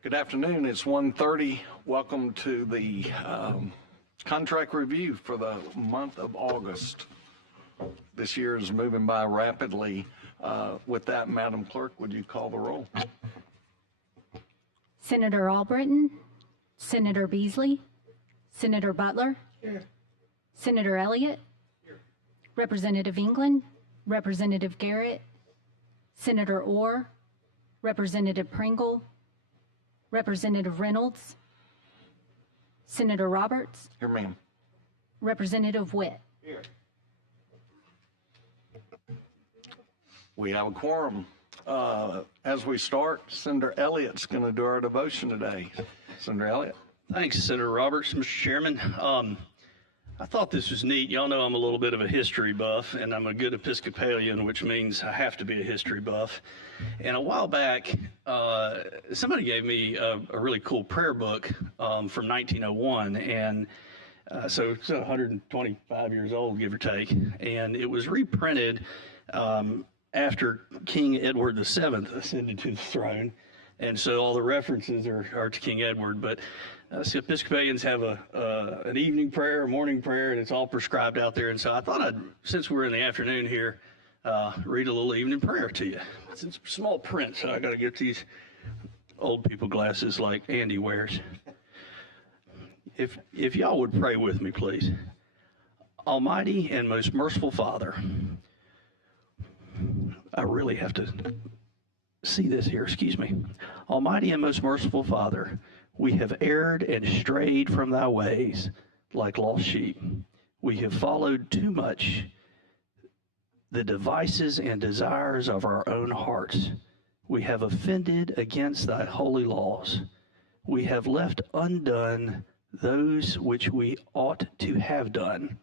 Good afternoon. It's 1:30. Welcome to the contract review for the month of August. This year is moving by rapidly. With that, Madam Clerk, would you call the roll? Senator Albritton, Senator Beasley, Senator Butler, here. Senator Elliott, here. Representative England, Representative Garrett, Senator Orr, Representative Pringle, Representative Reynolds, Senator Roberts. Here, ma'am. Representative Witt. Here. We have a quorum. As we start, Senator Elliott's going to do our devotion today. Senator Elliott. Thanks, Senator Roberts, Mr. Chairman. I thought this was neat. Y'all know I'm a little bit of a history buff, and I'm a good Episcopalian, which means I have to be a history buff. And a while back, somebody gave me a really cool prayer book from 1901, and so it's 125 years old, give or take. And it was reprinted after King Edward VII ascended to the throne. And so all the references are to King Edward, but so Episcopalians have an evening prayer, a morning prayer, and it's all prescribed out there. And so I thought since we're in the afternoon here, read a little evening prayer to you. It's in small print, so I got to get these old people glasses like Andy wears. If y'all would pray with me, please. Almighty and most merciful Father, I really have to see this here, excuse me. Almighty and most merciful Father, we have erred and strayed from thy ways like lost sheep. We have followed too much the devices and desires of our own hearts. We have offended against thy holy laws. We have left undone those which we ought to have done,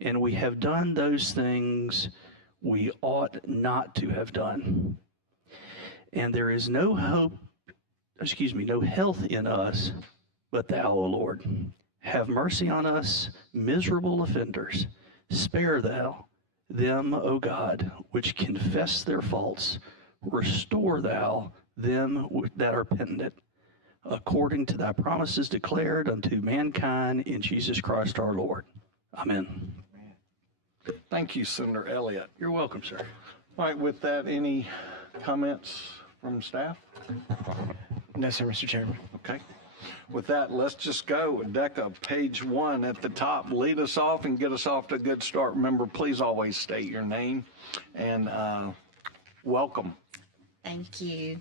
and we have done those things we ought not to have done. And there is no hope, no health in us, but thou, O Lord. Have mercy on us, miserable offenders. Spare thou them, O God, which confess their faults. Restore thou them that are penitent, according to thy promises declared unto mankind in Jesus Christ our Lord. Amen. Thank you, Senator Elliott. You're welcome, sir. All right, with that, any comments from staff? No, sir, Mr. Chairman. Okay. With that, let's just go. Decca, page 1 at the top. Lead us off and get us off to a good start. Remember, please always state your name and welcome. Thank you.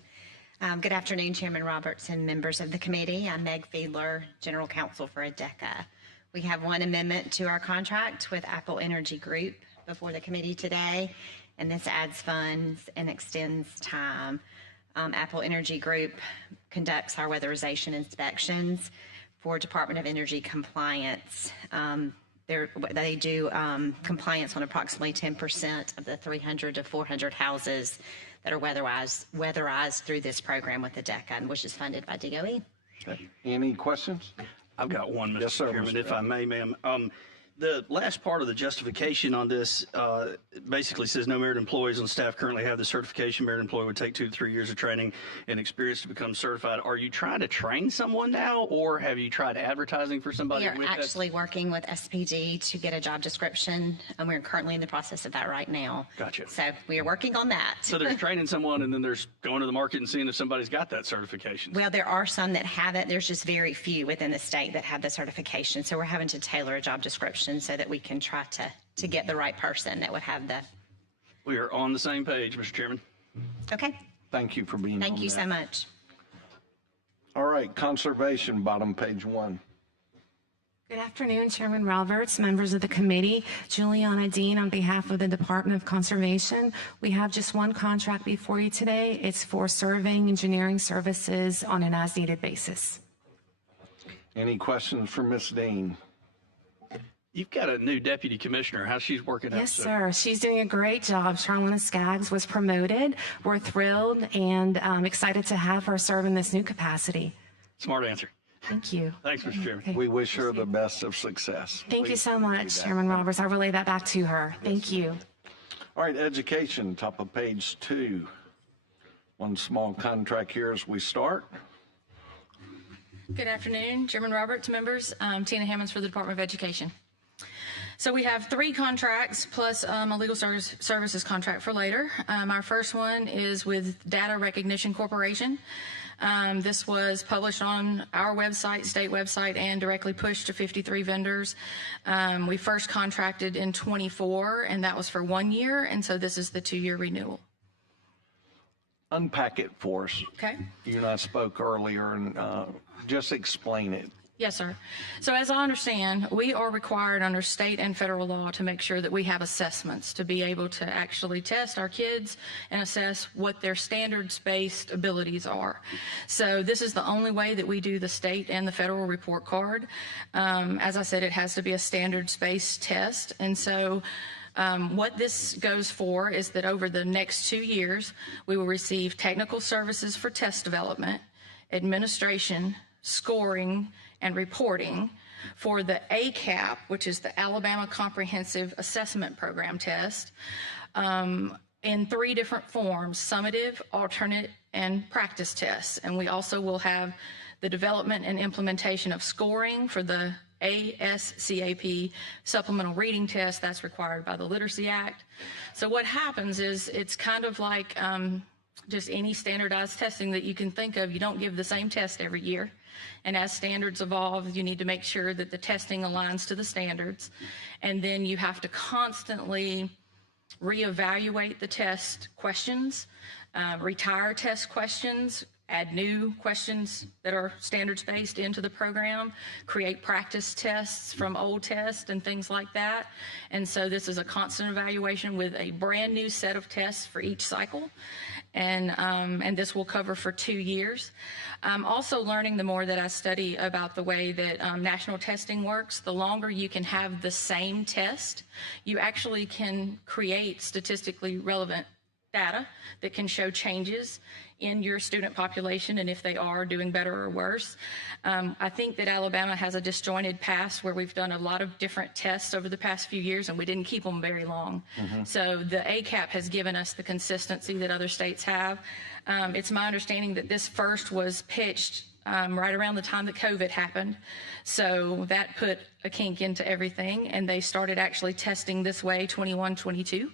Good afternoon, Chairman Roberts and members of the committee. I'm Meg Fiedler, General Counsel for ADECA. We have one amendment to our contract with Apple Energy Group before the committee today, and this adds funds and extends time. Apple Energy Group conducts our weatherization inspections for Department of Energy compliance. They do compliance on approximately 10% of the 300 to 400 houses that are weatherized through this program with ADECA, which is funded by DOE. Okay. Any questions? I've got one, Mr. Yes, sir, Chairman, Mr. if I may, ma'am. The last part of the justification on this basically says no merit employees on staff currently have the certification. Merit employee would take 2 to 3 years of training and experience to become certified. Are you trying to train someone now, or have you tried advertising for somebody? We are actually working with SPD to get a job description, and we're currently in the process of that right now. Gotcha. So we are working on that. So there's training someone, and then there's going to the market and seeing if somebody's got that certification. Well, there are some that have it. There's just very few within the state that have the certification. So we're having to tailor a job description so that we can try to get the right person that would have the. We are on the same page, Mr. Chairman. Okay. Thank you for being on Thank you that. so much. All right, conservation, bottom page 1. Good afternoon, Chairman Roberts, members of the committee. Juliana Dean on behalf of the Department of Conservation. We have just one contract before you today. It's for surveying engineering services on an as-needed basis. Any questions for Ms. Dean? You've got a new deputy commissioner. How's she working out? Yes, sir. She's doing a great job. Charlena Skaggs was promoted. We're thrilled and excited to have her serve in this new capacity. Smart answer. Thank you. Thanks, Mr. Chairman. Okay. We wish her the best of success. Thank you Please so do much, that. Chairman Roberts. I'll relay that back to her. Thank you. All right, education, top of page 2. One small contract here as we start. Good afternoon, Chairman Roberts, members. Tina Hammonds for the Department of Education. So we have 3 contracts plus a legal services contract for later. Our first one is with Data Recognition Corporation. This was published on our website, state website, and directly pushed to 53 vendors. We first contracted in 24, and that was for 1 year, and so this is the 2-year renewal. Unpack it for us. Okay. You and I spoke earlier, and just explain it. Yes, sir. So as I understand, we are required under state and federal law to make sure that we have assessments to be able to actually test our kids and assess what their standards-based abilities are. So this is the only way that we do the state and the federal report card. As I said, it has to be a standards-based test. And so what this goes for is that over the next 2 years, we will receive technical services for test development, administration, scoring, and reporting for the ACAP, which is the Alabama Comprehensive Assessment Program test, in 3 different forms: summative, alternate, and practice tests. And we also will have the development and implementation of scoring for the ASCAP supplemental reading test that's required by the Literacy Act. So what happens is it's kind of like just any standardized testing that you can think of. You don't give the same test every year. And as standards evolve, you need to make sure that the testing aligns to the standards. And then you have to constantly reevaluate the test questions, retire test questions, add new questions that are standards-based into the program, create practice tests from old tests and things like that. And so this is a constant evaluation with a brand new set of tests for each cycle. And this will cover for 2 years. I'm also learning, the more that I study about the way that national testing works, the longer you can have the same test, you actually can create statistically relevant data that can show changes in your student population and if they are doing better or worse. I think that Alabama has a disjointed past where we've done a lot of different tests over the past few years and we didn't keep them very long. So the ACAP has given us the consistency that other states have. It's my understanding that this first was pitched right around the time that COVID happened. So that put a kink into everything, and they started actually testing this way 21, 22.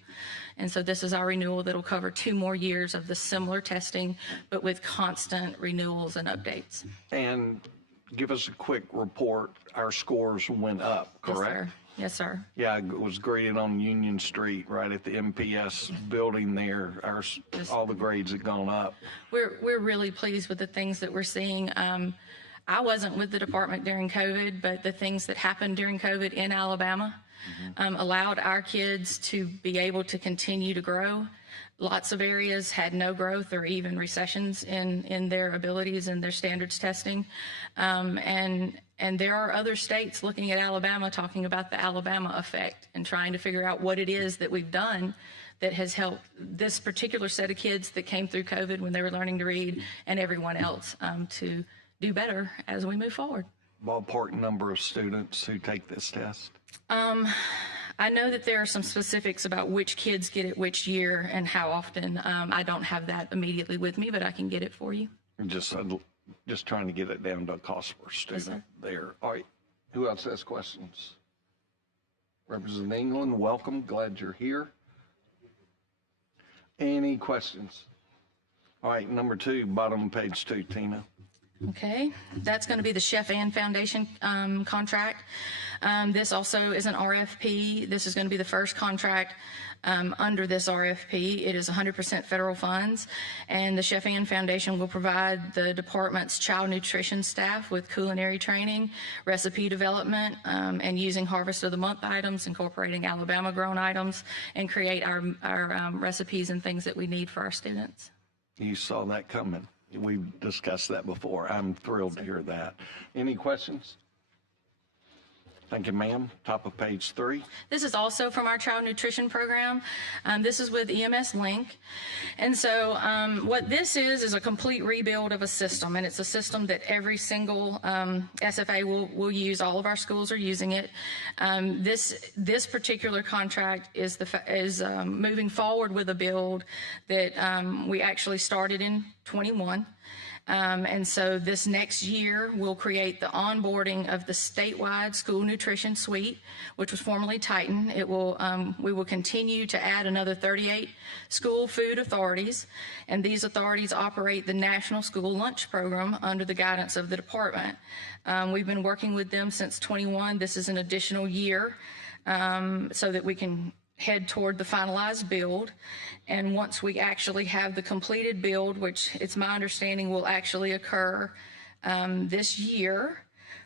And so this is our renewal that'll cover 2 more years of the similar testing, but with constant renewals and updates. And give us a quick report. Our scores went up, correct? Yes, sir. Yeah, I was graded on Union Street, right at the MPS building there. All the grades had gone up. We're really pleased with the things that we're seeing. I wasn't with the department during COVID, but the things that happened during COVID in Alabama allowed our kids to be able to continue to grow. Lots of areas had no growth or even recessions in their abilities and their standards testing. And there are other states looking at Alabama, talking about the Alabama effect and trying to figure out what it is that we've done that has helped this particular set of kids that came through COVID when they were learning to read, and everyone else to do better as we move forward. Ballpark number of students who take this test? I know that there are some specifics about which kids get it which year and how often. I don't have that immediately with me, but I can get it for you. Just trying to get it down to a cost per student there. All right. Who else has questions? Representative England, welcome. Glad you're here. Any questions? All right, number 2, bottom of page 2, Tina. Okay, that's going to be the Chef Ann Foundation contract. This also is an RFP. This is going to be the first contract under this RFP. It is 100% federal funds, and the Chef Ann Foundation will provide the department's child nutrition staff with culinary training, recipe development, and using Harvest of the Month items, incorporating Alabama-grown items, and create our recipes and things that we need for our students. You saw that coming. We've discussed that before. I'm thrilled to hear that. Any questions? Thank you, ma'am. Top of page 3. This is also from our child nutrition program. This is with EMS Link. And so what this is a complete rebuild of a system, and it's a system that every single SFA will use. All of our schools are using it. This particular contract is moving forward with a build that we actually started in 21. And so this next year, we'll create the onboarding of the statewide school nutrition suite, which was formerly Titan. We will continue to add another 38 school food authorities, and these authorities operate the National School Lunch Program under the guidance of the department. We've been working with them since 21. This is an additional year so that we can head toward the finalized build. And once we actually have the completed build, which it's my understanding will actually occur this year,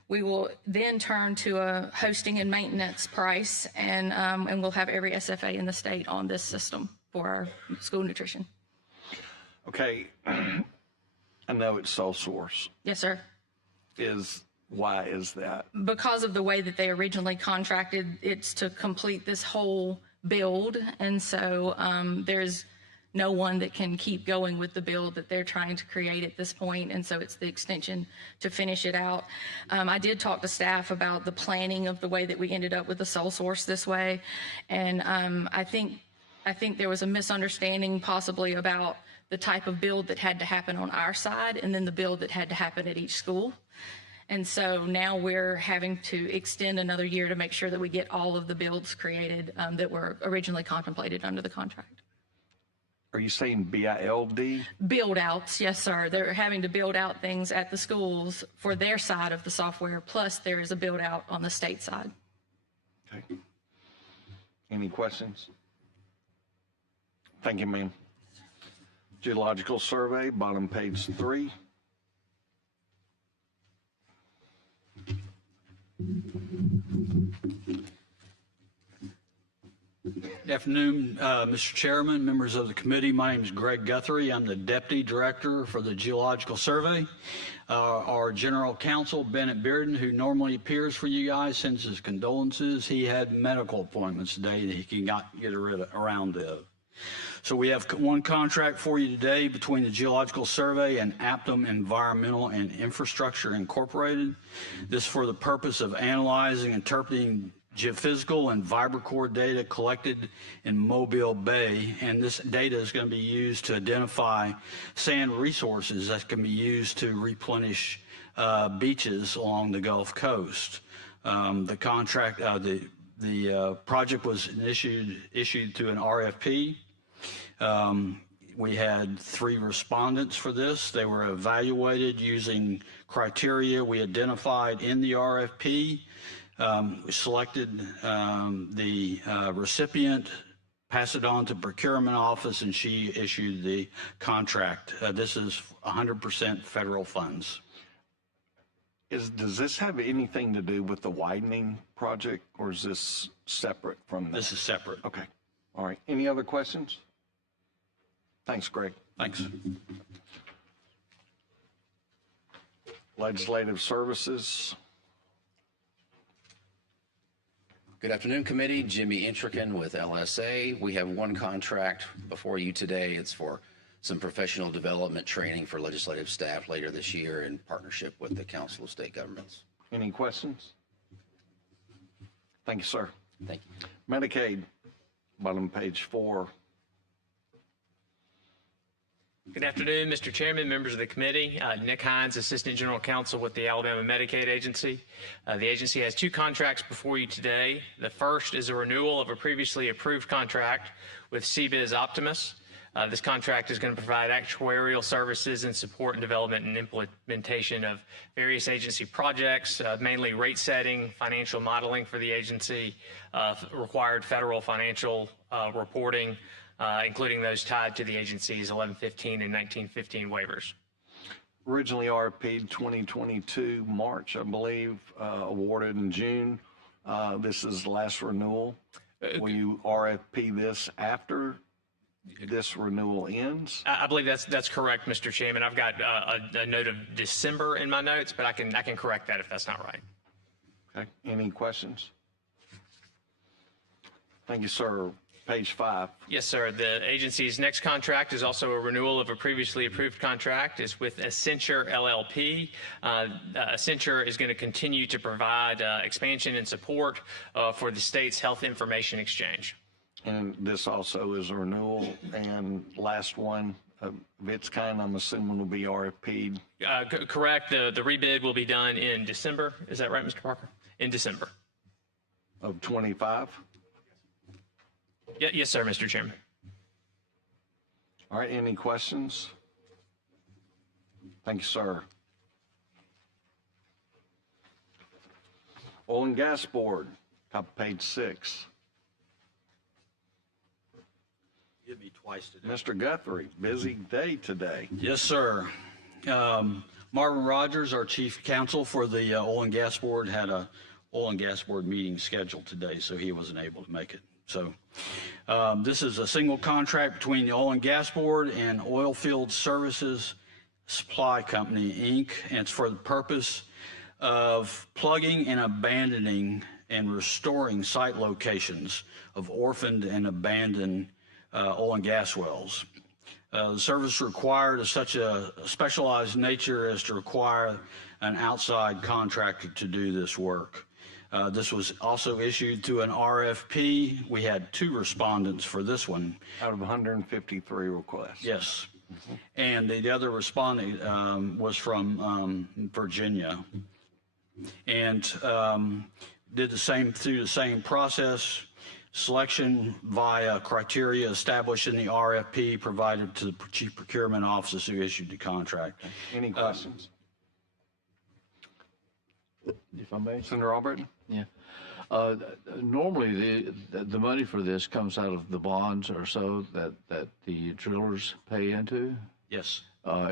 we will then turn to a hosting and maintenance price, and we'll have every SFA in the state on this system for our school nutrition. Okay, I know it's sole source. Yes, sir. Why is that? Because of the way that they originally contracted, it's to complete this whole build, and so there's no one that can keep going with the build that they're trying to create at this point, and so it's the extension to finish it out. I did talk to staff about the planning of the way that we ended up with the sole source this way, and I think there was a misunderstanding possibly about the type of build that had to happen on our side and then the build that had to happen at each school. And so now we're having to extend another year to make sure that we get all of the builds created that were originally contemplated under the contract. Are you saying BILD? Build outs, yes, sir. They're having to build out things at the schools for their side of the software, plus there is a build out on the state side. Okay. Any questions? Thank you, ma'am. Geological survey, bottom page 3. Good afternoon, Mr. Chairman, members of the committee. My name is Greg Guthrie. I'm the Deputy Director for the Geological Survey. Our General Counsel, Bennett Bearden, who normally appears for you guys, sends his condolences. He had medical appointments today that he cannot get around of. So we have one contract for you today between the Geological Survey and Aptum Environmental and Infrastructure Incorporated. This for the purpose of analyzing, interpreting geophysical and vibrocore data collected in Mobile Bay, and this data is going to be used to identify sand resources that can be used to replenish beaches along the Gulf Coast. The contract, the project was issued through an RFP. We had 3 respondents for this. They were evaluated using criteria we identified in the RFP. We selected the recipient, passed it on to procurement office, and she issued the contract. This is 100% federal funds. Does this have anything to do with the widening project, or is this separate from that? This is separate. Okay. All right. Any other questions? Thanks, Greg. Thanks. Legislative Services. Good afternoon, committee. Jimmy Intrican with LSA. We have one contract before you today. It's for some professional development training for legislative staff later this year in partnership with the Council of State Governments. Any questions? Thank you, sir. Thank you. Medicaid, bottom page 4. Good afternoon, Mr. Chairman, members of the committee. Nick Hines, Assistant General Counsel with the Alabama Medicaid Agency. The agency has 2 contracts before you today. The first is a renewal of a previously approved contract with CBiz Optimus. This contract is going to provide actuarial services and support and development and implementation of various agency projects, mainly rate setting, financial modeling for the agency, required federal financial reporting, including those tied to the agency's 1115 and 1915 waivers. Originally RFP 2022 March, I believe, awarded in June. This is the last renewal. Will you RFP this after this renewal ends? I believe that's correct, Mr. Chairman. I've got a note of December in my notes, but I can correct that if that's not right. Okay. Any questions? Thank you, sir. Page 5. Yes, sir. The agency's next contract is also a renewal of a previously approved contract. It's with Accenture LLP. Accenture is going to continue to provide expansion and support for the state's health information exchange. And this also is a renewal. And last one, of its kind, I'm assuming will be RFP'd. Correct. The rebid will be done in December. Is that right, Mr. Parker? In December. Of 25? Yes, sir, Mr. Chairman. All right, any questions? Thank you, sir. Oil and Gas Board, top of page 6. Hit me twice today. Mr. Guthrie, busy day today. Yes, sir. Marvin Rogers, our chief counsel for the Oil and Gas Board, had a Oil and Gas Board meeting scheduled today, so he wasn't able to make it. So this is a single contract between the Oil and Gas Board and Oilfield Services Supply Company, Inc., and it's for the purpose of plugging and abandoning and restoring site locations of orphaned and abandoned oil and gas wells. The service required is such a specialized nature as to require an outside contractor to do this work. This was also issued through an RFP. We had 2 respondents for this one. Out of 153 requests. Yes. And the other respondent was from Virginia. And did the same through the same process. Selection via criteria established in the RFP provided to the chief procurement officers who issued the contract. Any questions? If I may? Senator Albright? Yeah. Normally, the money for this comes out of the bonds or so that the drillers pay into. Yes.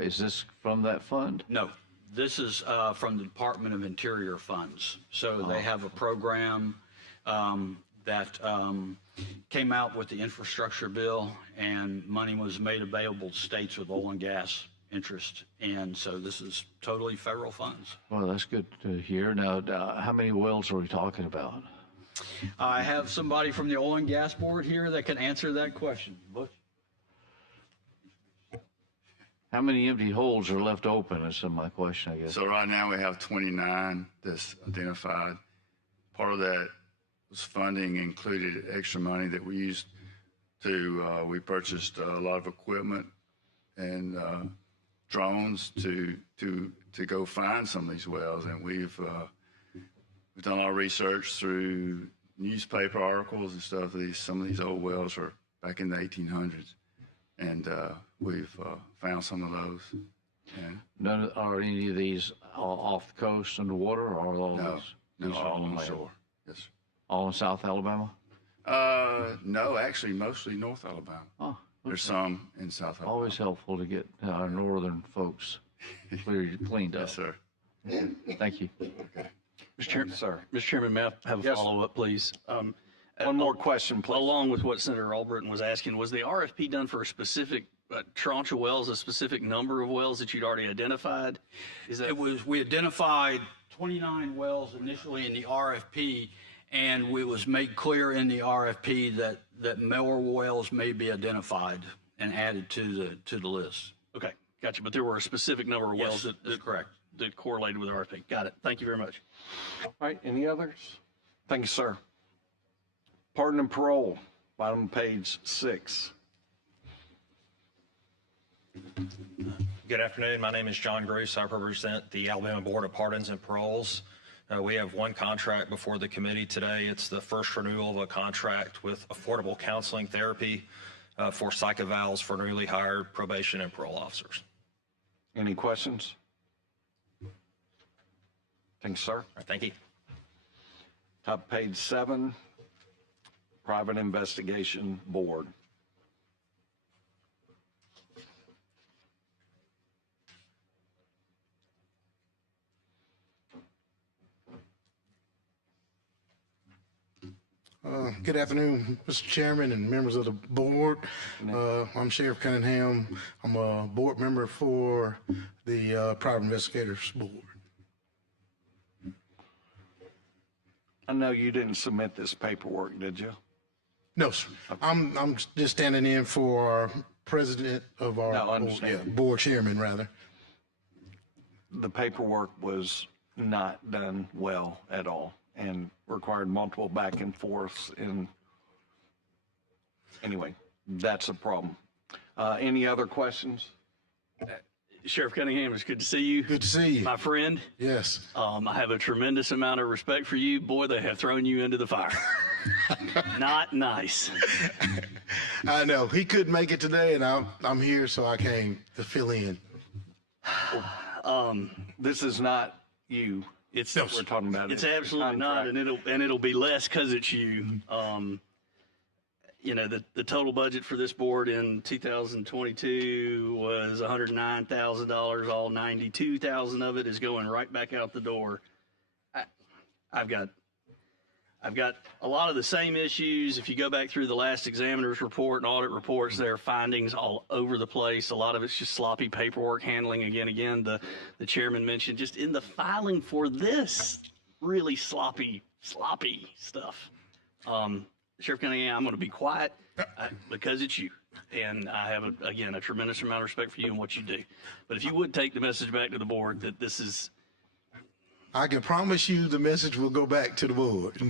Is this from that fund? No. This is from the Department of Interior funds. So they have a program that came out with the infrastructure bill, and money was made available to states with oil and gas interest. And so this is totally federal funds. Well, that's good to hear. Now, how many wells are we talking about? I have somebody from the Oil and Gas Board here that can answer that question. Butch? How many empty holes are left open is my question, I guess. So right now we have 29 that's identified. Part of that was funding included extra money that we used to, we purchased a lot of equipment and drones to go find some of these wells. And we've done a lot of research through newspaper articles and stuff. Some of these old wells are back in the 1800s. And we've found some of those. And Are any of these off the coast underwater, or are all no, those? no, all on the land? shore. Yes, sir. All in South Alabama? No, actually, mostly North Alabama. Oh, There's some in South Alabama. always helpful to get our northern folks cleaned up. Yes, sir. Thank you. Mr. Chairman, Sir. Mr. Chairman, may I have a Yes. follow-up, please? One more question, please. Along with what Senator Albritton was asking, was the RFP done for a specific tranche of wells, a specific number of wells that you'd already identified? We identified 29 wells initially in the RFP, and it was made clear in the RFP that more wells may be identified and added to the list. Okay, gotcha. But there were a specific number of wells Yes, that's correct. that correlated with the RFP. Got it. Thank you very much. All right, any others? Thank you, sir. Pardon and parole, bottom of page 6. Good afternoon. My name is John Bruce. I represent the Alabama Board of Pardons and Paroles. We have one contract before the committee today. It's the first renewal of a contract with Affordable Counseling Therapy for psych evals for newly hired probation and parole officers. Any questions? Thank you, sir. All right, thank you. Top of page 7, Private Investigation Board. Good afternoon, Mr. Chairman and members of the board. I'm Sheriff Cunningham. I'm a board member for the Private Investigators Board. I know you didn't submit this paperwork, did you? No, sir. I'm just standing in for our president of our No, I board, understand. board chairman, rather. The paperwork was not done well at all and required multiple back and forths. And anyway, that's a problem. Any other questions? Sheriff Cunningham, it's good to see you. Good to see you. My friend. Yes. I have a tremendous amount of respect for you. Boy, they have thrown you into the fire. Not nice. I know. He couldn't make it today, and I'm here, so I came to fill in. This is not you. It's We're talking about It's it. absolutely not, and it'll be less because it's you. You know, the total budget for this board in 2022 was $109,000. All 92,000 of it is going right back out the door. I've got a lot of the same issues. If you go back through the last examiner's report and audit reports, there are findings all over the place. A lot of it's just sloppy paperwork handling. Again, the chairman mentioned just in the filing for this, really sloppy stuff. Sheriff Cunningham, I'm going to be quiet because it's you. And I have, a tremendous amount of respect for you and what you do. But if you would take the message back to the board that this is... I can promise you the message will go back to the board.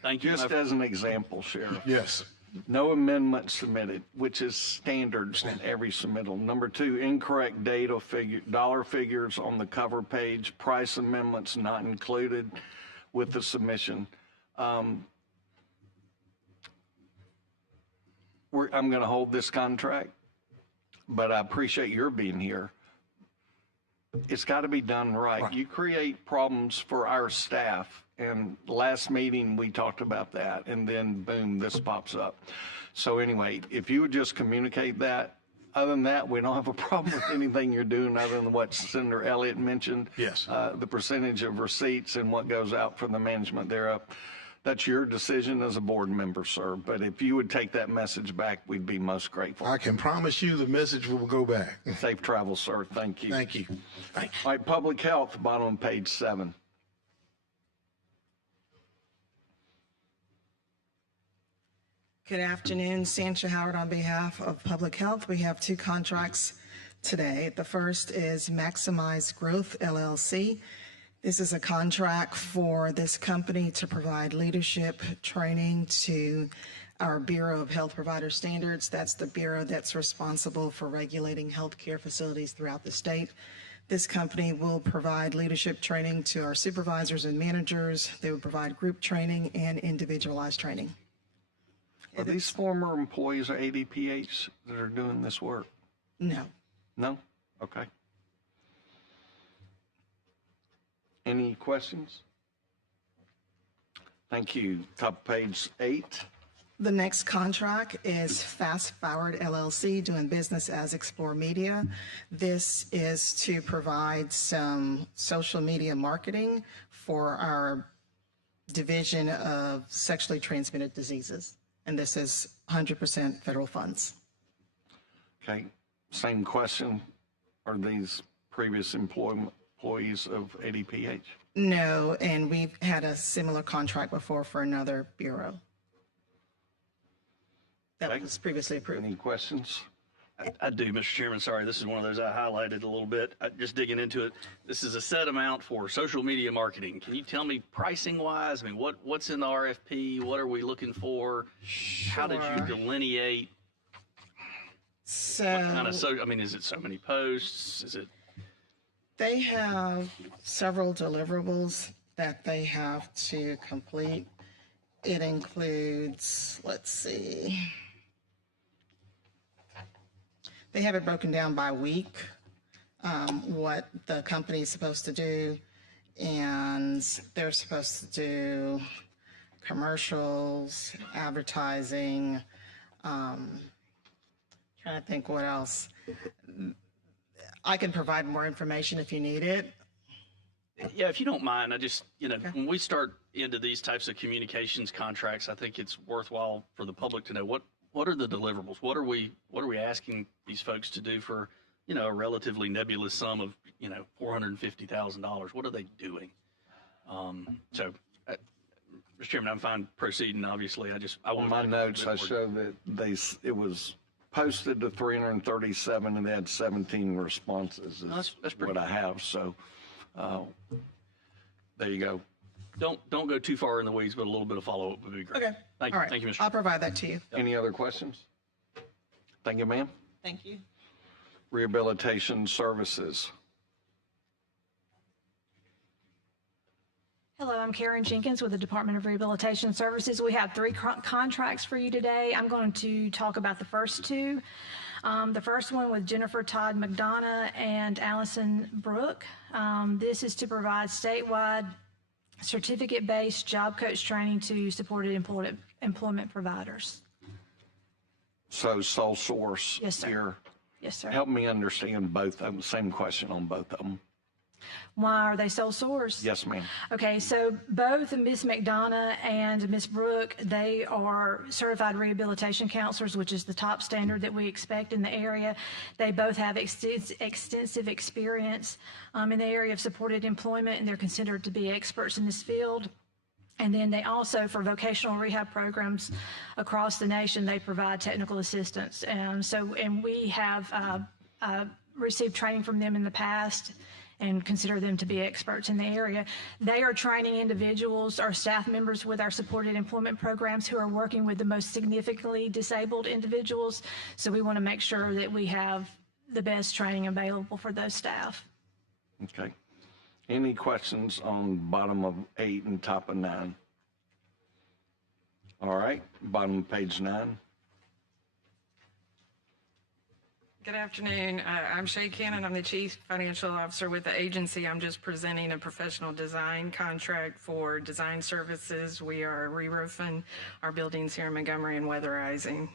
Thank you. Just as an example, Sheriff. Yes. No amendment submitted, which is standard on every submittal. Number 2, incorrect data dollar figures on the cover page, price amendments not included with the submission. I'm going to hold this contract, but I appreciate your being here. It's got to be done right. You create problems for our staff, and last meeting we talked about that, and then boom, this pops up. So anyway, if you would just communicate that. Other than that, we don't have a problem with anything you're doing other than what Senator Elliott mentioned. Yes. The percentage of receipts and what goes out for the management thereof. That's your decision as a board member, sir. But if you would take that message back, we'd be most grateful. I can promise you the message will go back. Safe travel, sir. Thank you. Thank you. Thank you. All right, public health, bottom of page 7. Good afternoon, Sandra Howard on behalf of Public Health. We have 2 contracts today. The first is Maximize Growth LLC. This is a contract for this company to provide leadership training to our Bureau of Health Provider Standards. That's the bureau that's responsible for regulating healthcare facilities throughout the state. This company will provide leadership training to our supervisors and managers. They will provide group training and individualized training. Are these former employees of ADPH that are doing this work? No. No? Okay. Any questions? Thank you. Top page 8. The next contract is Fast Forward LLC, doing business as Explore Media. This is to provide some social media marketing for our Division of Sexually Transmitted Diseases. And this is 100% federal funds. Okay. Same question. Are these previous employees of ADPH? No, and we've had a similar contract before for another bureau that was previously approved. Any questions? I do, Mr. Chairman. Sorry, this is one of those I highlighted a little bit. Just digging into it. This is a set amount for social media marketing. Can you tell me pricing wise? I mean, what's in the RFP? What are we looking for? Sure. How did you delineate? So, what kind of I mean, is it so many posts? Is it? They have several deliverables that they have to complete. It includes, let's see. They have it broken down by week, what the company is supposed to do, and they're supposed to do commercials, advertising, trying to think what else. I can provide more information if you need it. Yeah, if you don't mind, I just, when we start into these types of communications contracts, I think it's worthwhile for the public to know what are the deliverables? What are we asking these folks to do for, a relatively nebulous sum of, $450,000? What are they doing? Mr. Chairman, I'm fine proceeding. Obviously, I On my notes, I show that it was posted to 337 and they had 17 responses. That's what I have. So there you go. Don't go too far in the weeds, but a little bit of follow-up would be great. Okay. Thank All you. right. Thank you, Mr. I'll provide that to you. Any other questions? Thank you, ma'am. Thank you. Rehabilitation Services. Hello, I'm Karen Jenkins with the Department of Rehabilitation Services. We have three contracts for you today. I'm going to talk about the first two. The first one with Jennifer Todd McDonough and Allison Brooke. This is to provide statewide certificate-based job coach training to supported employment providers. So sole source. Yes, sir. Here. Yes, sir. Help me understand both of them. Same question on both of them. Why are they sole source? Yes, ma'am. Okay, so both Ms. McDonough and Ms. Brooke, they are certified rehabilitation counselors, which is the top standard that we expect in the area. They both have extensive experience in the area of supported employment, and they're considered to be experts in this field. And then they also, for vocational rehab programs across the nation, they provide technical assistance. And we have received training from them in the past and consider them to be experts in the area. They are training individuals or staff members with our supported employment programs who are working with the most significantly disabled individuals. So we want to make sure that we have the best training available for those staff. Okay. Any questions on bottom of 8 and top of 9? All right, bottom of page 9. Good afternoon. I'm Shay Cannon. I'm the Chief Financial Officer with the agency. I'm just presenting a professional design contract for design services. We are re-roofing our buildings here in Montgomery and weatherizing.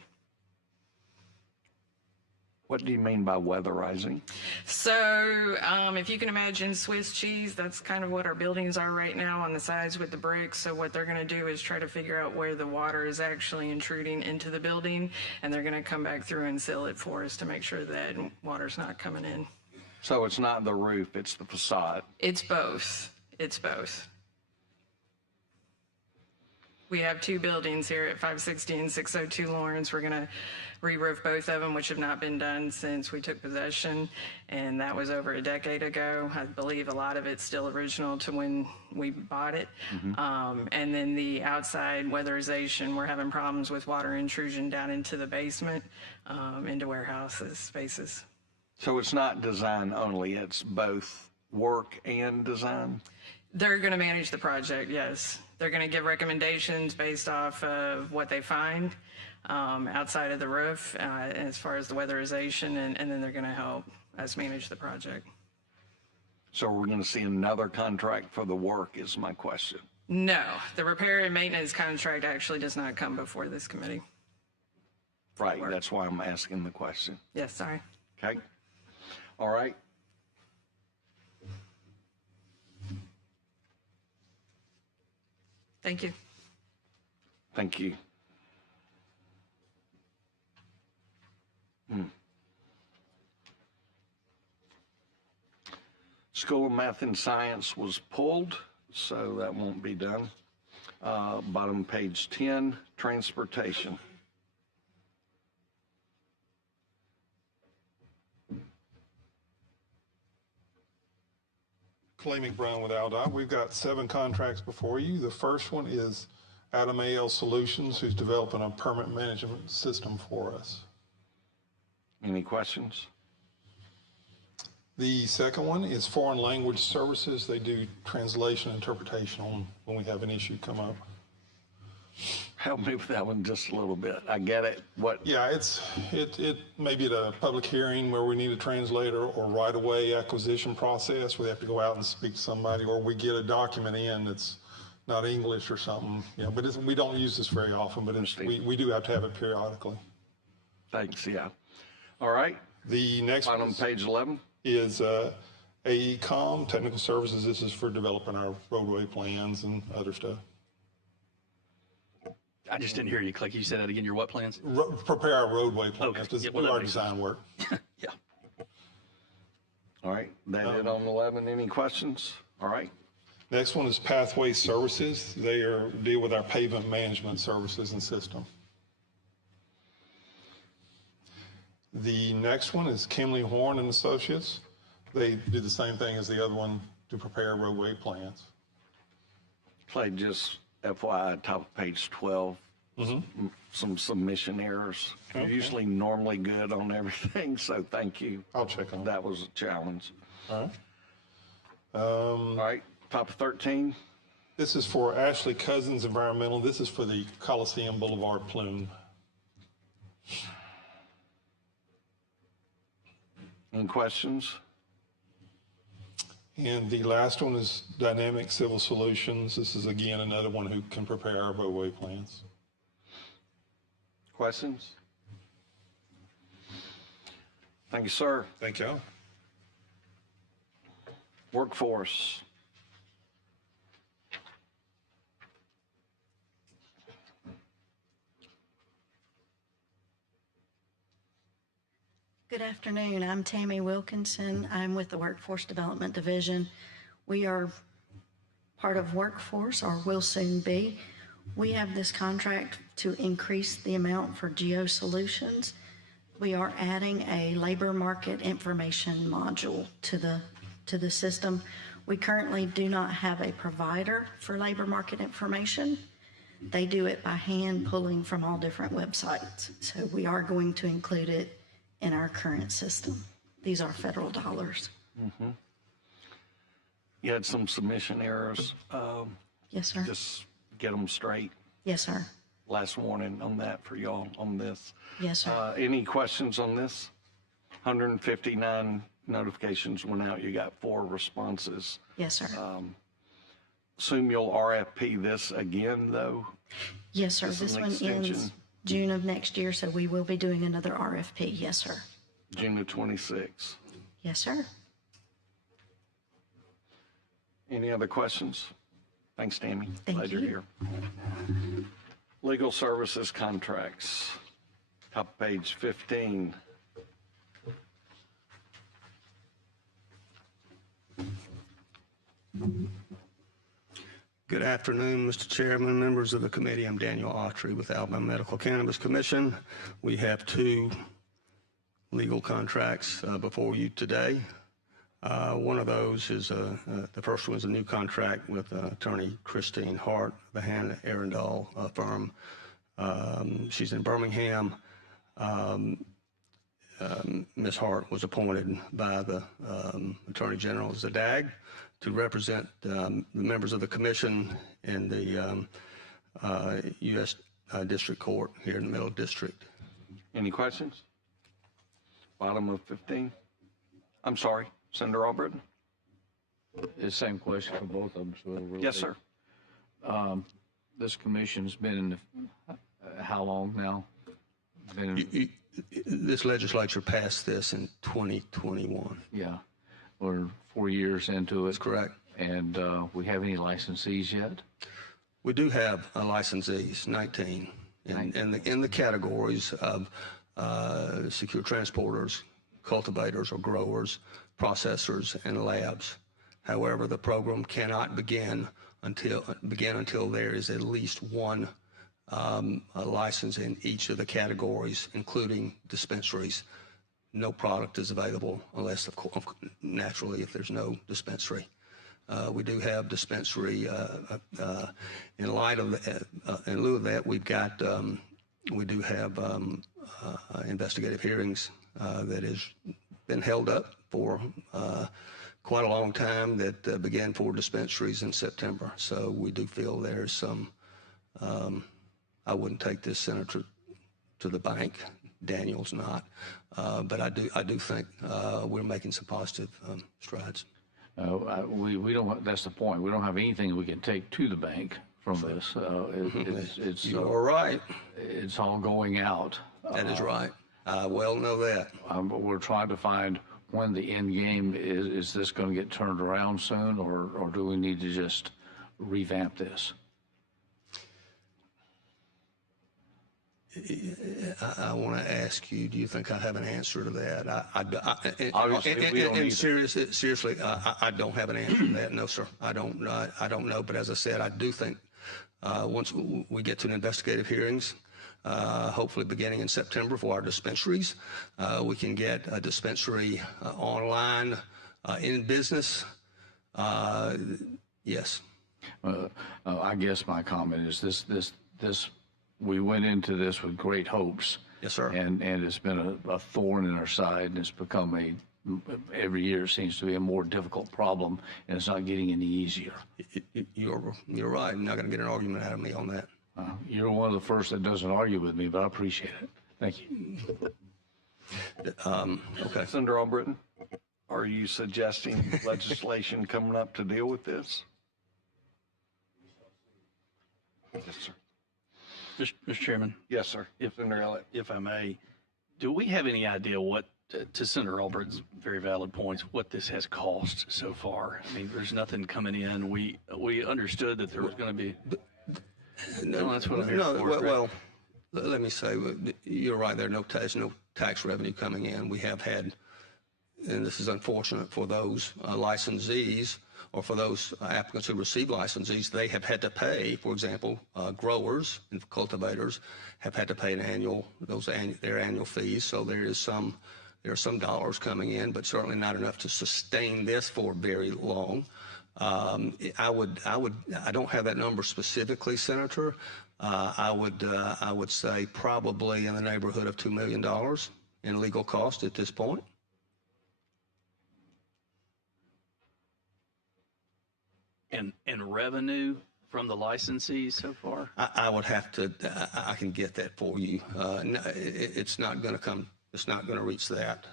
What do you mean by weatherizing? So if you can imagine Swiss cheese, that's kind of what our buildings are right now on the sides with the bricks. So what they're going to do is try to figure out where the water is actually intruding into the building, and they're going to come back through and seal it for us to make sure that water's not coming in. So it's not the roof, it's the facade. It's both. It's both. We have two buildings here at 560 and 602 Lawrence. We're going to re-roof both of them, which have not been done since we took possession, and that was over a decade ago. I believe a lot of it's still original to when we bought it. And then the outside weatherization, we're having problems with water intrusion down into the basement, into warehouses, spaces. So it's not design only, it's both work and design? They're going to manage the project, yes. They're going to give recommendations based off of what they find outside of the roof as far as the weatherization, and then they're going to help us manage the project. So we're going to see another contract for the work is my question. No, the repair and maintenance contract actually does not come before this committee. Right, that's why I'm asking the question. Yes, sorry. Okay. All right. Thank you. Thank you. School of Math and Science was pulled, so that won't be done. Bottom page 10, transportation. Clay McBrown with ALDOT. We've got 7 contracts before you. The first one is Adam AL Solutions, who's developing a permit management system for us. Any questions? The second one is Foreign Language Services. They do translation interpretation on when we have an issue come up. Help me with that one just a little bit. I get it. What? Yeah, it may be at a public hearing where we need a translator, or right-of-way acquisition process where they have to go out and speak to somebody, or we get a document in that's not English or something. Yeah, but we don't use this very often, but we do have to have it periodically. Thanks, yeah. All right. The next one on page 11 is AECOM, Technical Services. This is for developing our roadway plans and other stuff. I just didn't hear you. Click. You said that again. Your what plans? Prepare our roadway plans. Okay. To do our design work. Yeah. All right. That it on 11. Any questions? All right. Next one is Pathway Services. They deal with our pavement management services and system. The next one is Kimley Horn and Associates. They do the same thing as the other one to prepare roadway plans. Clay, just FYI, top of page 12, some submission errors. You're Okay. usually normally good on everything, so thank you. I'll check on it. That was a challenge. All right. All right, top of 13. This is for Ashley Cousins Environmental. This is for the Coliseum Boulevard plume. Any questions? And the last one is Dynamic Civil Solutions. This is again another one who can prepare our roadway plans. Questions? Thank you, sir. Thank you. Workforce. Good afternoon. I'm Tammy Wilkinson. I'm with the Workforce Development Division. We are part of Workforce, or will soon be. We have this contract to increase the amount for Geo Solutions. We are adding a labor market information module to the system. We currently do not have a provider for labor market information. They do it by hand pulling from all different websites. So we are going to include it in our current system. These are federal dollars. Mm-hmm. You had some submission errors. Yes, sir. Just get them straight. Yes, sir. Last warning on that for y'all on this. Yes, sir. Any questions on this? 159 notifications went out. You got 4 responses. Yes, sir. Assume you'll RFP this again, though? Yes, sir. This This is an one extension. ends June of next year, so we will be doing another RFP. Yes, sir. June of 26. Yes, sir. Any other questions? Thanks, Tammy. Thank Glad you're you. here. Legal services contracts, top of page 15. Good afternoon, Mr. Chairman, members of the committee. I'm Daniel Autry with Alabama Medical Cannabis Commission. We have 2 legal contracts before you today. One of those is the first one is a new contract with attorney Christine Hart, the Hannah Arundel firm. She's in Birmingham. Ms. Hart was appointed by the Attorney General Zadag to represent the members of the commission in the U.S. District Court here in the Middle District. Any questions? Bottom of 15. I'm sorry, Senator Albritton. The same question for both of them. So really, Yes, sir. This commission's been in how long now? This legislature passed this in 2021. Yeah, we're 4 years into it. That's correct. And we have any licensees yet? We do have licensees, 19, in the categories of secure transporters, cultivators or growers, processors, and labs. However, the program cannot begin until there is at least one a license in each of the categories, including dispensaries. No product is available unless, of course, naturally, if there's no dispensary. We do have dispensary. In lieu of that, we do have investigative hearings that has been held up for quite a long time that began for dispensaries in September. So we do feel there's some. I wouldn't take this, Senator, to the bank. Daniel's not, but I do think we're making some positive strides. We don't. That's the point. We don't have anything we can take to the bank from this. It's You're right. It's all going out. That is right. I well know that. But we're trying to find when the end game is. Is this going to get turned around soon, or do we need to just revamp this? I want to ask you, do you think I have an answer to that? Seriously, I don't have an answer to that. No, sir. I don't know. But as I said, I do think once we get to an investigative hearings, hopefully beginning in September for our dispensaries, we can get a dispensary online in business. Yes. I guess my comment is this we went into this with great hopes. Yes, sir. And it's been a thorn in our side, and it's become every year seems to be a more difficult problem, and it's not getting any easier. You're right. I'm not going to get an argument out of me on that. You're one of the first that doesn't argue with me, but I appreciate it. Thank you. Okay. Senator Albritton, are you suggesting legislation coming up to deal with this? Yes, sir. Mr. Chairman? Yes, sir. Senator Elliott. If I may, do we have any idea what, to Senator Albritton's very valid points, what this has cost so far? I mean, there's nothing coming in. We understood that there was going to be. No, that's what I'm here for. Well, let me say, you're right. There's no tax revenue coming in. We have had, and this is unfortunate for those licensees or for those applicants who receive licensees, they have had to pay, for example, growers and cultivators have had to pay their annual fees. So there are some dollars coming in, but certainly not enough to sustain this for very long. I don't have that number specifically, Senator. I would say probably in the neighborhood of $2 million in legal cost at this point. And revenue from the licensees so far? I would have to, I can get that for you. No, it's not going to come, it's not going to reach that.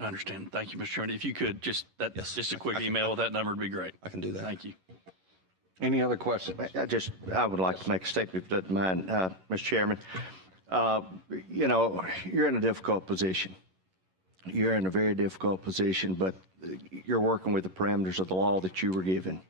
I understand. Thank you, Mr. Chairman. If you could, just a quick email with that number would be great. I can do that. Thank you. Any other questions? I would like to make a statement, if you don't mind, Mr. Chairman. You know, you're in a difficult position. You're in a very difficult position, but you're working with the parameters of the law that you were given.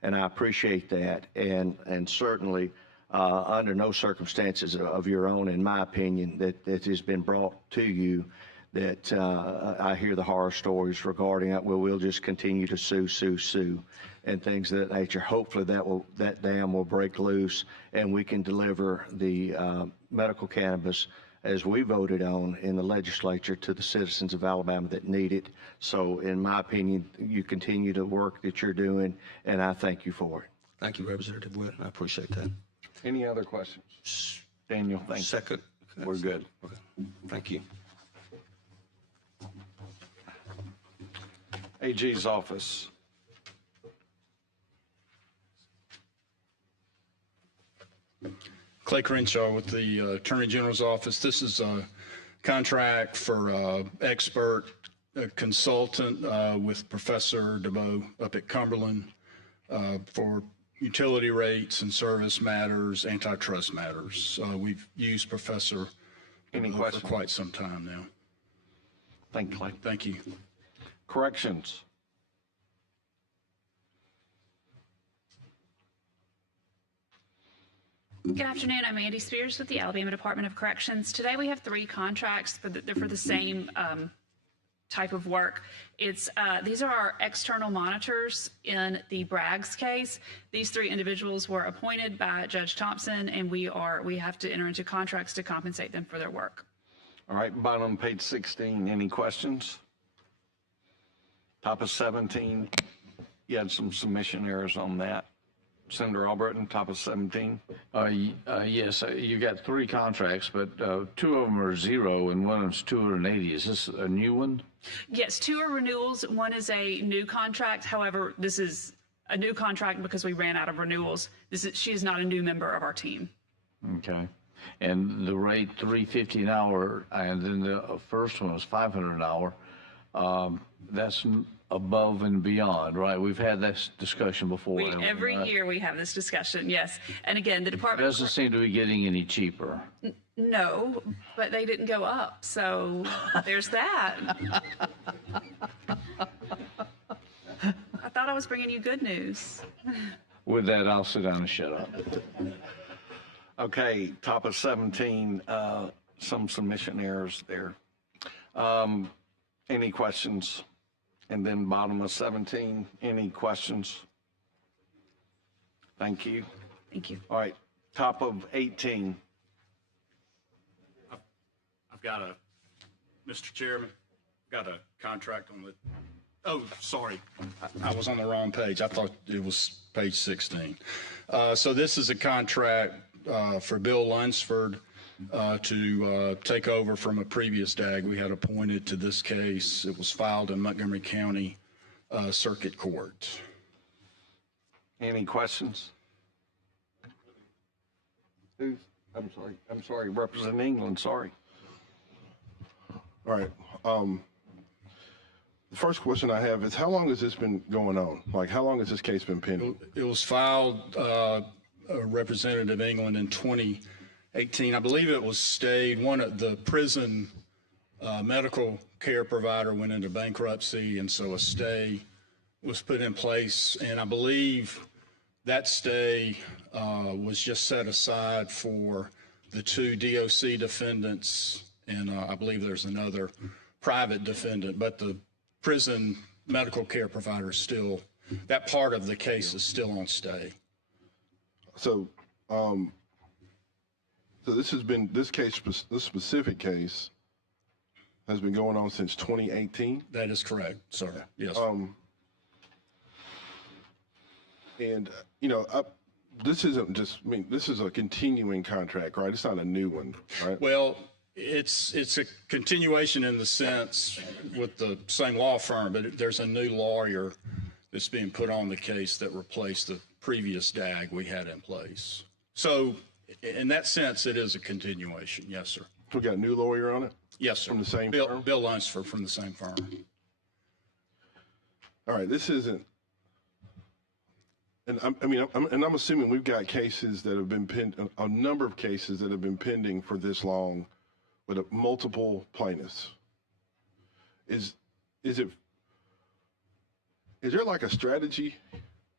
And I appreciate that. And certainly, under no circumstances of your own, in my opinion, that has been brought to you, that I hear the horror stories regarding it. We'll just continue to sue, and things of that nature. Hopefully that dam will break loose and we can deliver the medical cannabis as we voted on in the legislature to the citizens of Alabama that need it. So in my opinion, you continue the work that you're doing, and I thank you for it. Thank you, Representative Witt. I appreciate that. Any other questions? Daniel, thank you. Second. We're good. Okay. Thank you. AG's office. Clay Crenshaw with the Attorney General's office. This is a contract for expert consultant with Professor DeVoe up at Cumberland for utility rates and service matters, antitrust matters. We've used Professor DeVoe for quite some time now. Thank you, Clay. Thank you. Corrections. Good afternoon. I'm Andy Spears with the Alabama Department of Corrections. Today we have 3 contracts for the same type of work. These are our external monitors in the Braggs case. These 3 individuals were appointed by Judge Thompson, and we have to enter into contracts to compensate them for their work. All right, bottom of page 16. Any questions? Top of 17. You had some submission errors on that. Senator Albritton, top of 17. Yes, you got 3 contracts, but 2 of them are 0 and one of them's 280. Is this a new one? Yes, 2 are renewals. One is a new contract. However, this is a new contract because we ran out of renewals. She is not a new member of our team. Okay. And the rate $350 an hour, and then the first one was $500 an hour. That's above and beyond, right? We've had this discussion before. Every year we have this discussion, yes. And again, the department doesn't seem to be getting any cheaper. No, but they didn't go up, so there's that. I thought I was bringing you good news. With that, I'll sit down and shut up. Okay, top of 17, some submission errors there. Any questions? And then bottom of 17, any questions? Thank you. Thank you. All right, top of 18. I've got Mr. Chairman, got a contract on the, oh, sorry. I was on the wrong page. I thought it was page 16. So this is a contract for Bill Lunsford to take over from a previous DAG we had appointed to this case. It was filed in Montgomery County Circuit Court. Any questions? I'm sorry, Representative England, sorry. All right. The first question I have is, how long has this been going on? Like, how long has this case been pending? It was filed, Representative England, in 2018. I believe it was stayed. One of the prison medical care provider went into bankruptcy, and so a stay was put in place. And I believe that stay was just set aside for the 2 DOC defendants, and I believe there's another private defendant, but the prison medical care provider still, that part of the case is still on stay. So, so this specific case has been going on since 2018? That is correct, sir. Yes. And, you know, this isn't just, I mean, this is a continuing contract, right? It's not a new one, right? Well, it's a continuation in the sense with the same law firm, but there's a new lawyer that's being put on the case that replaced the previous DAG we had in place. So in that sense, it is a continuation. Yes, sir. We got a new lawyer on it? Yes, sir. From the same firm? Bill Lunsford from the same firm. All right, this isn't, and I'm assuming we've got cases that have been a number of cases that have been pending for this long with multiple plaintiffs. Is there like a strategy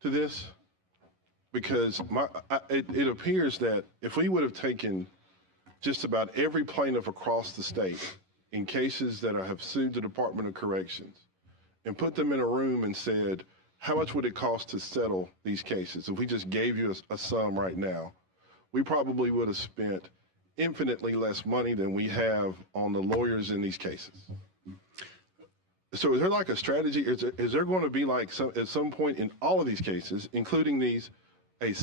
to this? Because it appears that if we would have taken just about every plaintiff across the state in cases that have sued the Department of Corrections and put them in a room and said, how much would it cost to settle these cases? If we just gave you a sum right now, we probably would have spent infinitely less money than we have on the lawyers in these cases. So is there like a strategy? Is there going to be like at some point in all of these cases, including these, at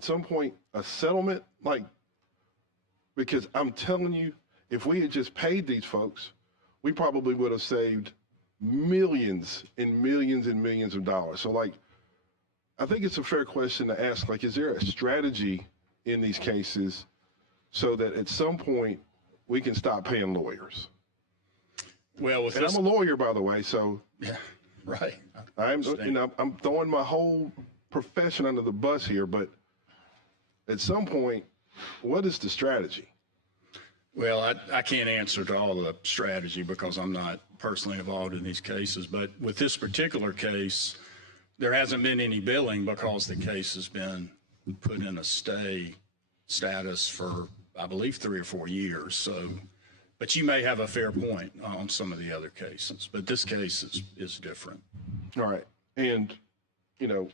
some point a settlement? Like, because I'm telling you, if we had just paid these folks, we probably would have saved millions and millions and millions of dollars. So like, I think it's a fair question to ask, like, is there a strategy in these cases so that at some point we can stop paying lawyers? Well, I'm a lawyer, by the way, so yeah, right. I'm throwing my whole profession under the bus here, but at some point, what is the strategy? Well, I can't answer to all the strategy because I'm not personally involved in these cases, but with this particular case, there hasn't been any billing because the case has been put in a stay status for, I believe, 3 or 4 years. So, but you may have a fair point on some of the other cases, but this case is different. All right. And, you know,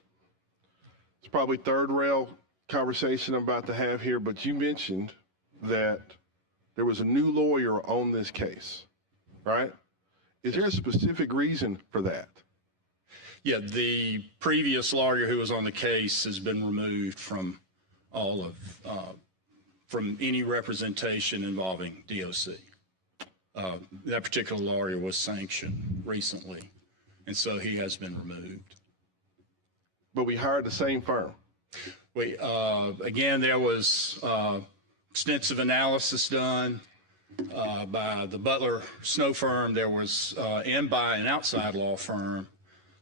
it's probably third rail conversation I'm about to have here, but you mentioned that there was a new lawyer on this case, right? Is there a specific reason for that? Yeah, the previous lawyer who was on the case has been removed from all of, from any representation involving DOC. That particular lawyer was sanctioned recently, and so he has been removed. But we hired the same firm. We, again, there was extensive analysis done by the Butler Snow firm. There was, and by an outside law firm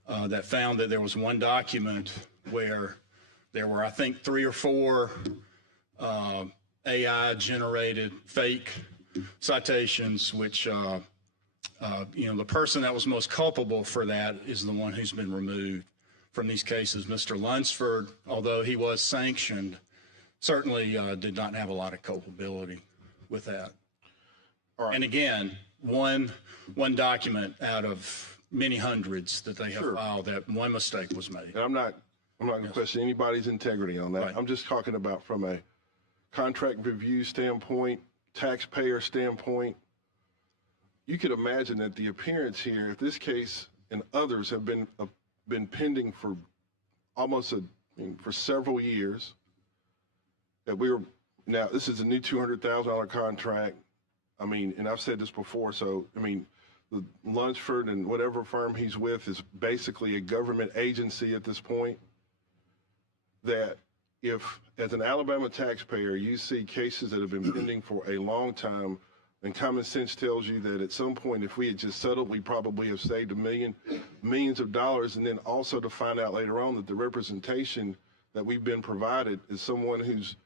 that found that there was one document where there were, I think, 3 or 4 AI-generated fake citations, which, you know, the person that was most culpable for that is the one who's been removed from these cases. Mr. Lunsford, although he was sanctioned, certainly did not have a lot of culpability with that. All right. And again, one document out of many hundreds that they have filed, that one mistake was made. And I'm not going to question anybody's integrity on that. Right. I'm just talking about from a contract review standpoint, taxpayer standpoint. You could imagine that the appearance here, if this case and others have been pending for almost for several years, that now this is a new $200,000 contract. I mean, and I've said this before, so, I mean, the Lunsford and whatever firm he's with is basically a government agency at this point. That if, as an Alabama taxpayer, you see cases that have been pending for a long time, and common sense tells you that at some point, if we had just settled, we probably have saved millions of dollars, and then also to find out later on that the representation that we've been provided is someone who's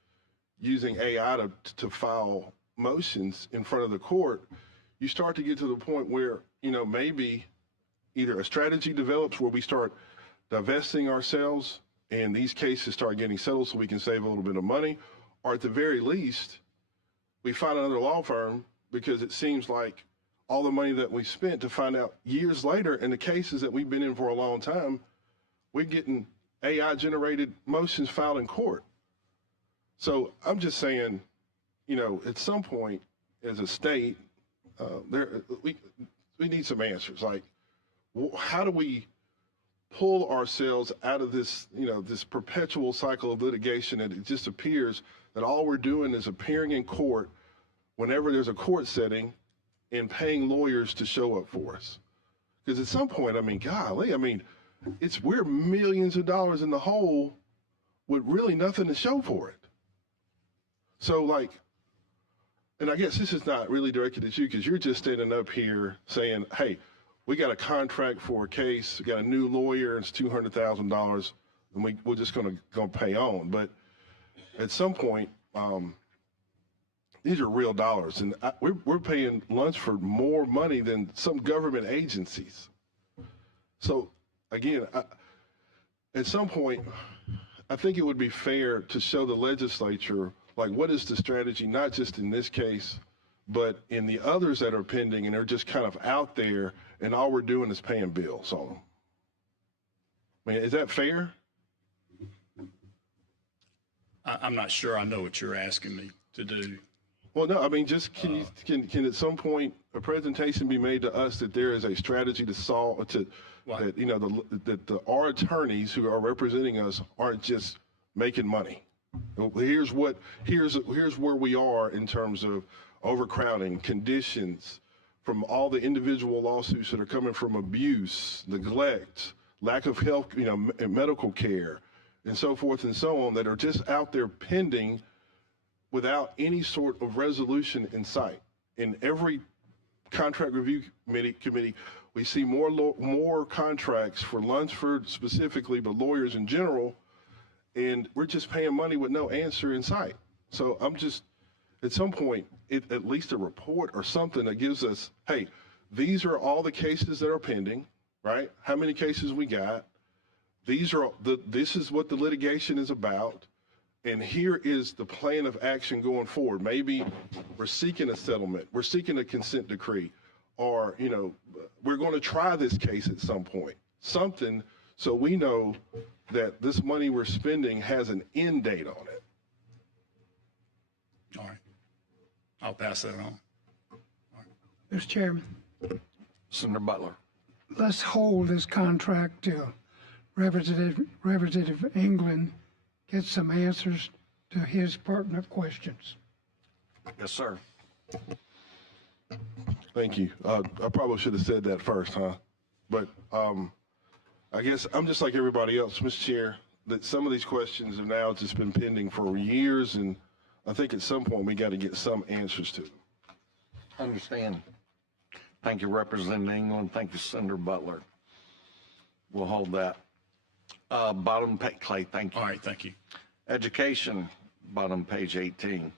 using AI to file motions in front of the court, you start to get to the point where, you know, maybe either a strategy develops where we start divesting ourselves and these cases start getting settled so we can save a little bit of money, or at the very least, we find another law firm, because it seems like all the money that we spent to find out years later in the cases that we've been in for a long time, we're getting AI-generated motions filed in court. So I'm just saying, you know, at some point, as a state, we need some answers. Like, how do we pull ourselves out of this, you know, this perpetual cycle of litigation, and it just appears that all we're doing is appearing in court whenever there's a court setting and paying lawyers to show up for us? Because at some point, I mean, golly, I mean, we're millions of dollars in the hole with really nothing to show for it. So, like, and I guess this is not really directed at you, because you're just standing up here saying, hey, we got a contract for a case, we got a new lawyer, it's $200,000, and we're just gonna pay on. But at some point, these are real dollars, and we're paying Lunsford more money than some government agencies. So again, at some point, I think it would be fair to show the legislature, like, what is the strategy, not just in this case, but in the others that are pending and they're just kind of out there, and all we're doing is paying bills on them. I mean, is that fair? I'm not sure I know what you're asking me to do. Well, no, I mean, just can at some point a presentation be made to us that there is a strategy to solve, that, you know, our attorneys who are representing us aren't just making money. Here's where we are in terms of overcrowding, conditions, from all the individual lawsuits that are coming from abuse, neglect, lack of health, you know, medical care, and so forth and so on, that are just out there pending without any sort of resolution in sight. In every contract review committee, we see more contracts for Lunsford specifically, but lawyers in general, and we're just paying money with no answer in sight. So I'm just, at some point, at least a report or something that gives us, hey, these are all the cases that are pending, right? How many cases we got? This is what the litigation is about. And here is the plan of action going forward. Maybe we're seeking a settlement, we're seeking a consent decree, or, you know, we're going to try this case at some point. Something, so we know that this money we're spending has an end date on it. All right. I'll pass that on. Mr. Chairman, Senator Butler. let's hold this contract till Representative England gets some answers to his pertinent questions. Yes, sir. Thank you. I probably should have said that first, huh? But I guess I'm just like everybody else, Mr. Chair, that some of these questions have now just been pending for years, and I think at some point we got to get some answers to them. Understand. Thank you, Representative England. Thank you, Senator Butler. We'll hold that. Bottom page, Clay, thank you. All right, thank you. Education, bottom page 18.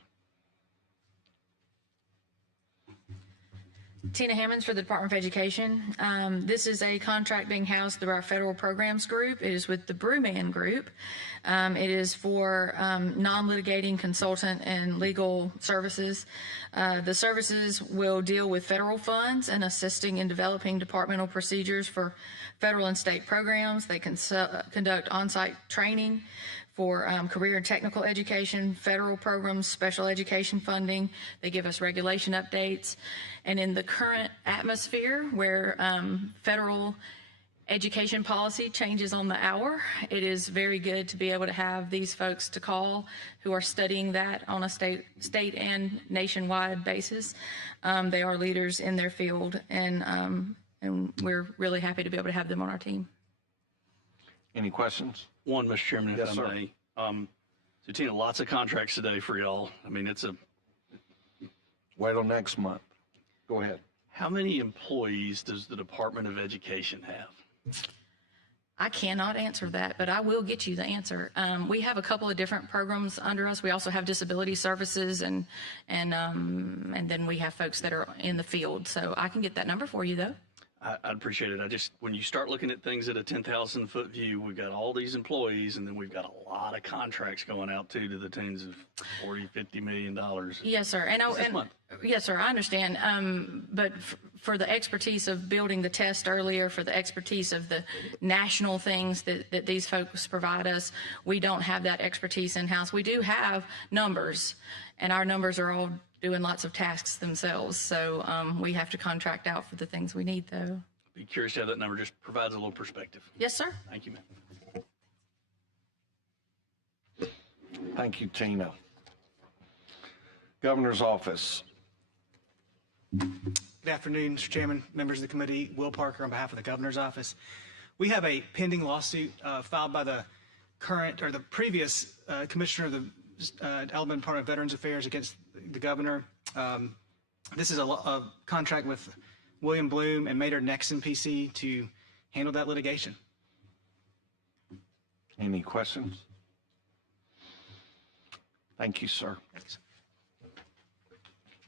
Tina Hammonds for the Department of Education. This is a contract being housed through our federal programs group. It is with the Brewman Group. It is for non-litigating consultant and legal services. The services will deal with federal funds and assisting in developing departmental procedures for federal and state programs. They conduct on-site training for career and technical education, federal programs, special education funding. They give us regulation updates. And in the current atmosphere where federal Education policy changes on the hour. It is very good to be able to have these folks to call who are studying that on a state and nationwide basis. They are leaders in their field, and we're really happy to be able to have them on our team. Any questions? One, Mr. Chairman, if Yes, I sir. may. So Tina, lots of contracts today for y'all. I mean, Wait till next month. Go ahead. How many employees does the Department of Education have? I cannot answer that, but I will get you the answer. We have a couple of different programs under us. We also have disability services, and then we have folks that are in the field. So I can get that number for you, though. I'd appreciate it. When you start looking at things at a 10,000 foot view, we've got all these employees, and then we've got a lot of contracts going out too, to the tunes of $40-50 million. Yes, sir. Yes, sir. I understand. But for the expertise of building the test earlier, for the expertise of the national things that these folks provide us, we don't have that expertise in house. We do have numbers, and our numbers are all doing lots of tasks themselves. So we have to contract out for the things we need, though. Be curious how that number just provides a little perspective. Yes, sir. Thank you, ma'am. Thank you, Tina. Governor's office. Good afternoon, Mr. Chairman, members of the committee. Will Parker on behalf of the governor's office. We have a pending lawsuit filed by the previous commissioner of the Alabama Department of Veterans Affairs against the governor. This is a contract with William Bloom and Maynard Nexon PC to handle that litigation. Any questions? Thank you, sir. Thanks.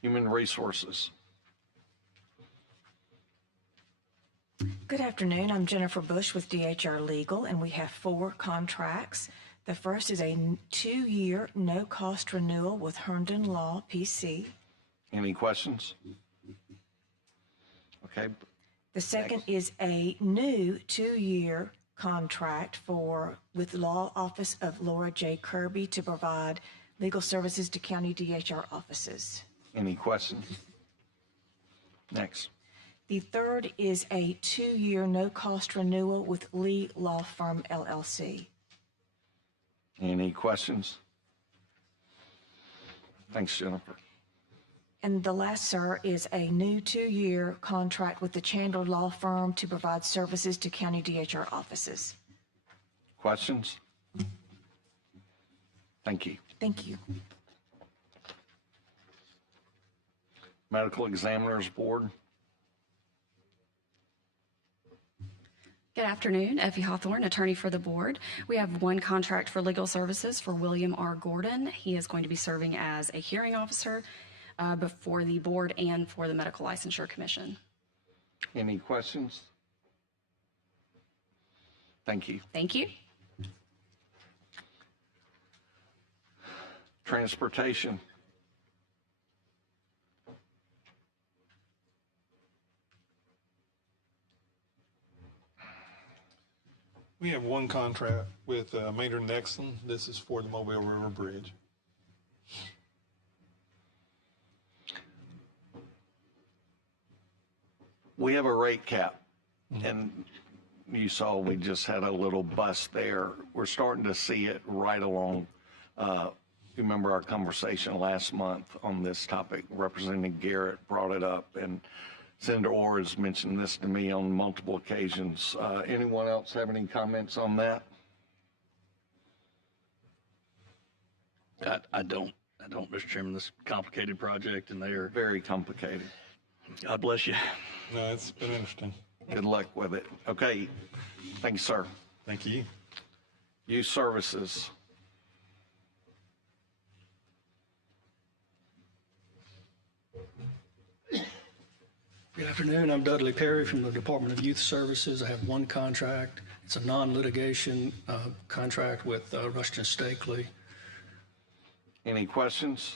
Human Resources. Good afternoon. I'm Jennifer Bush with DHR Legal, and we have 4 contracts. The first is a 2-year no-cost renewal with Herndon Law PC. Any questions? Okay. The second is a new 2-year contract with Law Office of Laura J. Kirby to provide legal services to county DHR offices. Any questions? Next. The third is a 2-year no-cost renewal with Lee Law Firm LLC. Any questions? Thanks, Jennifer. And the last, sir, is a new 2-year contract with the Chandler Law Firm to provide services to county DHR offices. Questions? Thank you. Thank you. Medical Examiners Board. Good afternoon, Effie Hawthorne, attorney for the board. We have 1 contract for legal services for William R. Gordon. He is going to be serving as a hearing officer before the board and for the Medical Licensure Commission. Any questions? Thank you. Thank you. Transportation. We have 1 contract with Maynard Nexon. This is for the Mobile River Bridge. We have a rate cap, and you saw we just had a little bust there. We're starting to see it right along. You remember our conversation last month on this topic. Representative Garrett brought it up, and Senator Orr has mentioned this to me on multiple occasions. Anyone else have any comments on that? I don't, Mr. Chairman. This is a complicated project, and they are very complicated. God bless you. No, it's been interesting. Good luck with it. Okay. Thank you, sir. Thank you. Youth Services. Good afternoon. I'm Dudley Perry from the Department of Youth Services. I have 1 contract. It's a non-litigation contract with Rushton Stakely. Any questions?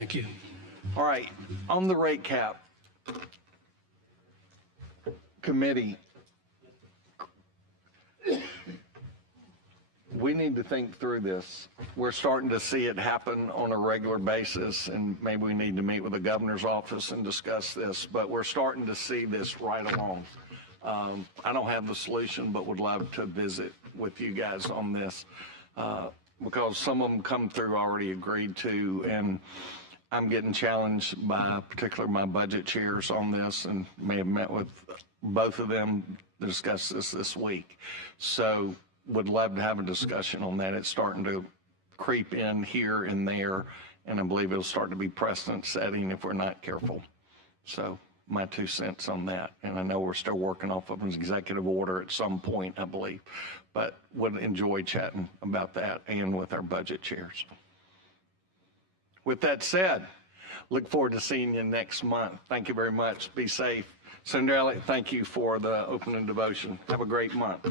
Thank you. All right, on the rate cap committee, we need to think through this. We're starting to see it happen on a regular basis, and maybe we need to meet with the governor's office and discuss this, but we're starting to see this right along. I don't have the solution, but would love to visit with you guys on this, because some of them come through already agreed to, and I'm getting challenged by particularly my budget chairs on this, and may have met with both of them to discuss this week. So would love to have a discussion on that. It's starting to creep in here and there, and I believe it'll start to be precedent setting if we're not careful. So my 2 cents on that. And I know we're still working off of an executive order at some point, I believe, but would enjoy chatting about that and with our budget chairs. With that said, look forward to seeing you next month. Thank you very much. Be safe. Senator Elliott, thank you for the opening devotion. Have a great month.